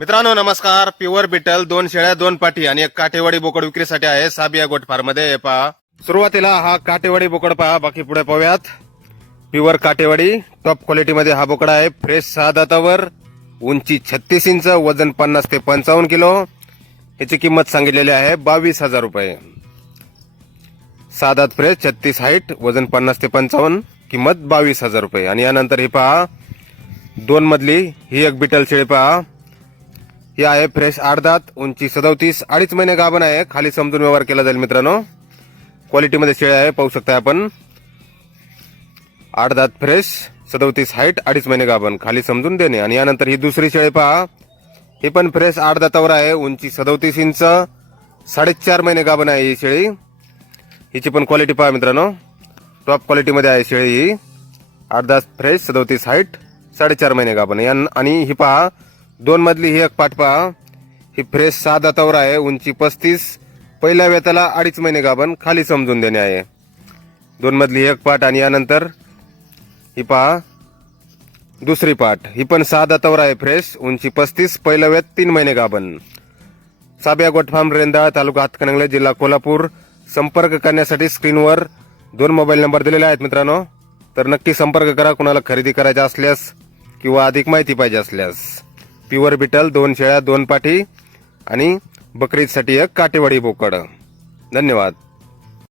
मित्रांनो नमस्कार. Pure beetle दोन शेळ्या दोन पाठी आणि एक काटेवाडी बोकड विक्रीसाठी आहे साबिया गोट फार्ममध्ये पहा. सुरुवातीला हा काटेवाडी बोकड पहा. बाकी पुढे पाहूयात. प्युअर काटेवाडी टॉप क्वालिटीमध्ये हा बोकडा आहे. फ्रेश सहा दातावर उंची छत्तीस इंच वजन पन्नास ते पंचावन्न किलो. याची किंमत सांगितलेली आहे बावीस हजार रुपये. साधात फ्रेश छत्तीस हाईट वजन पन्नास ते पंचावन्न किंमत बावीस हजार रुपये. आणि यानंतर ही पहा. दोन मधली ही एक बिटल शेळी पहा. ही आहे फ्रेश आडदात उंची सदोतीस अडीच महिने गाभण आहे. खाली समजून व्यवहार केला जाईल मित्रांनो. क्वालिटीमध्ये शेळी आहे पाहू शकताय आपण. आठ दात फ्रेश सदोतीस हाईट अडीच महिने गाभण. खाली समजून देणे. आणि यानंतर ही दुसरी शेळी पहा. ही पण फ्रेश आठ आहे उंची सदोतीस इंच साडेचार महिने गाभण आहे ही शेळी. हिची पण क्वालिटी पहा मित्रांनो. टॉप क्वालिटीमध्ये आहे शेळी ही. अर्धात फ्रेश सदोतीस हाईट साडेचार महिने गाभण. आणि ही पहा दोन मधली ही एक पाठ पहा. ही फ्रेश साधा तवरा आहे. उंची पस्तीस. पहिल्या वेताला अडीच महिने गाभण खाली समजून देणे आहे. दोन मधली एक पाठ आणि यानंतर ही पहा. दुसरी पाठ. ही पण सहा तवरा आहे फ्रेश उंची पस्तीस पहिल्या वेत तीन महिने गाभण. साब्या गोठफाम रेंदा तालुका हातकणंगले जिल्हा कोल्हापूर. संपर्क करण्यासाठी स्क्रीनवर दोन मोबाईल नंबर दिलेले आहेत मित्रांनो. तर नक्की संपर्क करा कुणाला खरेदी करायचा असल्यास किंवा अधिक माहिती पाहिजे असल्यास. प्युअर बिटल दोन शेळ्या दोन पाठी आणि बकरीसाठी एक काटेवाडी बोकड. धन्यवाद.